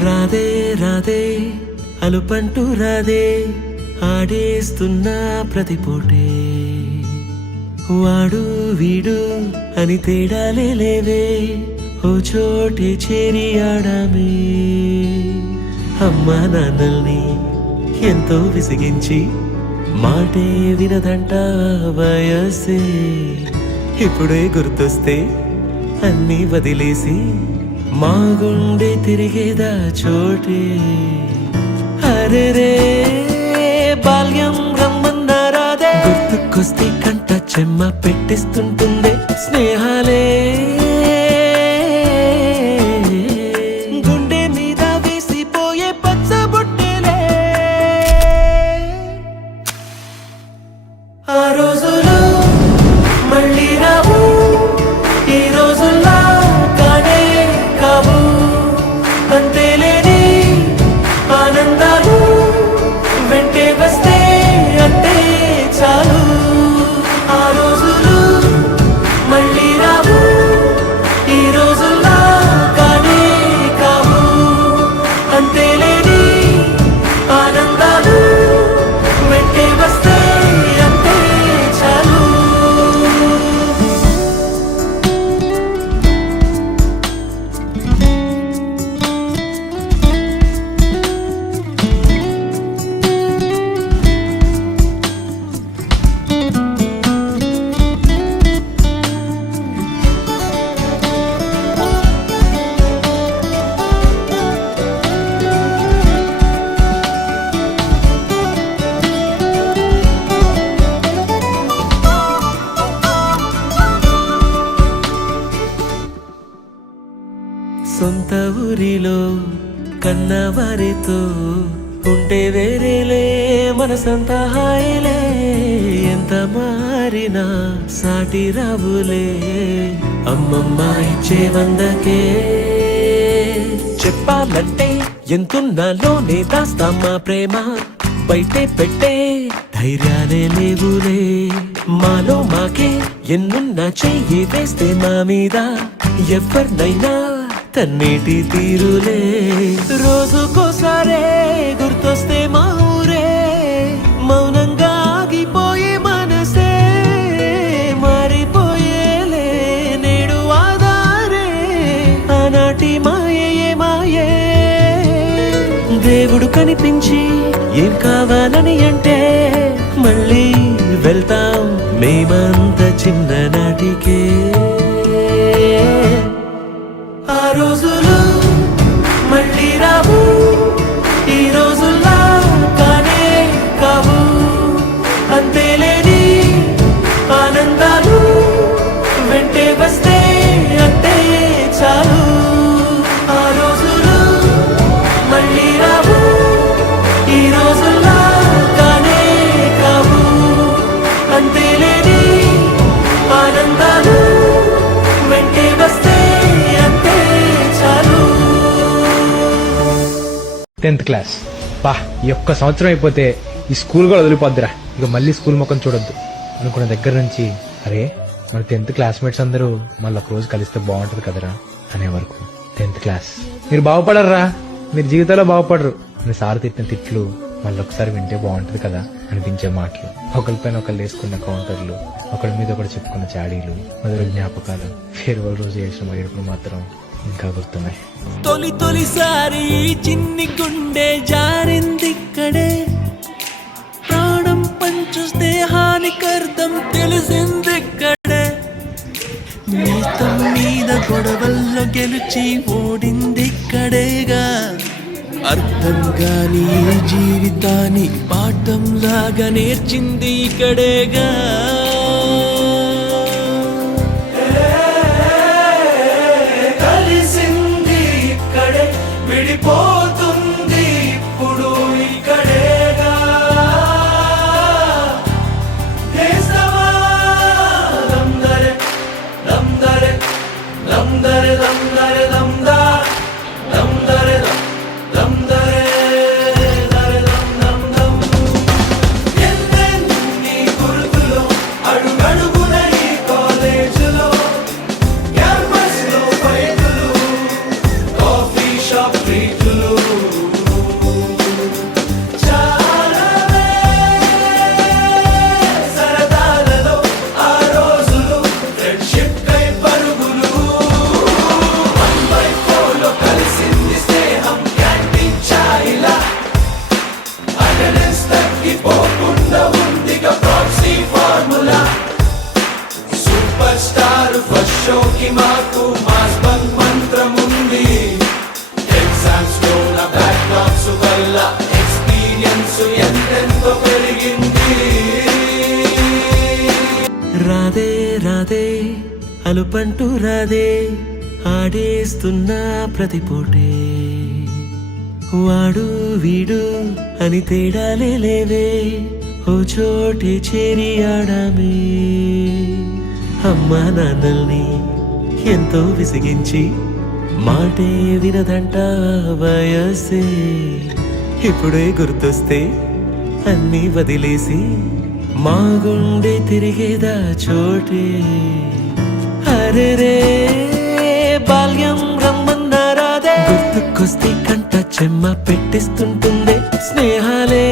రాదే రాదే అలుపంటూ రాదే ఆడేస్తున్నా ప్రతి పూటే వాడు వీడు అని తేడాలే లేవే ఓ చోటే చేరి ఆడామే అమ్మా నాన్నల్ని ఎంతో విసిగించి మాటే వినదంట వయసే ఇప్పుడే గుర్తొస్తే అన్నీ వదిలేసి మా గుండె తిరిగేదా చోటే అరే రే బాల్యం రమ్మన్నారాదే గుర్తుకొస్తే కంట చెమ్మ పెట్టిస్తుంటుందే స్నేహాలే గుండె మీద వేసిపోయే పచ్చబొట్టెలే ఆ రోజులు మళ్ళీ రావు ఈ రోజుల్లా కానే కావు అంతేలేని ఆనందాలు వెంటే వస్తే అంటే చాలు ఆ రోజులు మళ్ళీ రావు ఈ రోజుల్లా కానే కావు అంతేలేని ఆనందాలు వెంటే వస్తే అంటే చాలు సొంత ఊరిలో కన్నవారితో ఉంటే వేరేలే మనసంతా హాయిలే ఎంత మారినా సాటి రావులే అమ్మమ్మ ఇచ్చే వందకే చెప్పాలంటే ఎంతున్నాలోనే దాస్తామా ప్రేమ బయటే పెట్టే ధైర్యాలే లేవులే మాలో మాకే ఎన్నున్నా చెయ్యి వేస్తే మా మీద ఎవరినైనా తన్నేటి తీరులే రోజుకోసారే గుర్తొస్తే మా ఊరే మౌనంగా ఆగిపోయే మనసే మారిపోయేలే నేడు ఆధారే ఆనాటి మాయే మాయే దేవుడు కనిపించి ఏం కావాలని అంటే మళ్ళీ వెళ్తాం మేమంత చిన్ననాటికే ఆ రోజులు మళ్ళీ రావు ఈ రోజుల్లా కానే కావు అంతేలేని ఆనందాలు వెంటే వస్తే అంటే చాలు ఆ రోజులు మళ్ళీ రావు ఈ రోజుల్లా కానే కావు అంతేలేని ఆనందాలు వెంటే వస్తే 10th క్లాస్ బా ఈ ఒక్క సంవత్సరం అయిపోతే ఈ స్కూల్ కూడా వదిలిపోద్దిరా ఇక మళ్ళీ స్కూల్ ముఖం చూడొద్దు అనుకున్న దగ్గర నుంచి అరే మన 10th క్లాస్మేట్స్ అందరూ మళ్ళీ ఒక రోజు కలిస్తే బాగుంటది కదరా అనే వరకు 10th క్లాస్ మీరు బాగుపడరా మీరు జీవితంలో బాగుపడరు అని సార్ తిట్టిన తిట్లు మళ్ళీ ఒకసారి వింటే బాగుంటది కదా అనిపించే మాటలు ఒకరిపైన ఒకరు వేసుకున్న కౌంటర్లు ఒకరి మీద ఒకటి చెప్పుకున్న చాడీలు మధుర జ్ఞాపకాలు ఫేర్వెల్ రోజు చేసిన ఏడుపులు మాత్రం ఇంకా గుర్తున్నాయి తొలి తొలిసారి చిన్ని గుండె జారిందిక్కడే ప్రాణం పంచుస్తే హానికర్థం తెలిసిందిక్కడే నీతో మీద గొడవల్లో గెలిచి ఓడిందిక్కడేగా అర్థం కాని జీవితాన్ని పాఠంలాగా నేర్చింది ఇక్కడేగా విడిపోతుంది ఇప్పుడు ఇక్కడేగా దమ్దరే దమ్దరే దమ్దరే దమ్దరే దమ్దా దమ్దరే దమ్దరే దరే దమ్ దమ్ దమ్ ఎన్నెన్ని గుర్తులు అలుపంటూ రాదే ఆడేస్తున్నా ప్రతి పూటే వాడు వీడు అని తేడాలే లేవే ఓ చోటే చేరి ఆడామే అమ్మా నాన్నల్ని ఎంతో విసిగించి మాటే వినదంట వయసే ఇప్పుడే గుర్తొస్తే అన్నీ వదిలేసి మా గుండె తిరిగేదా చోటే అరెరే బాల్యం రమ్మన్నారాదే గుర్తుకొస్తే కంట చెమ్మ పెట్టిస్తుంటుందే స్నేహాలే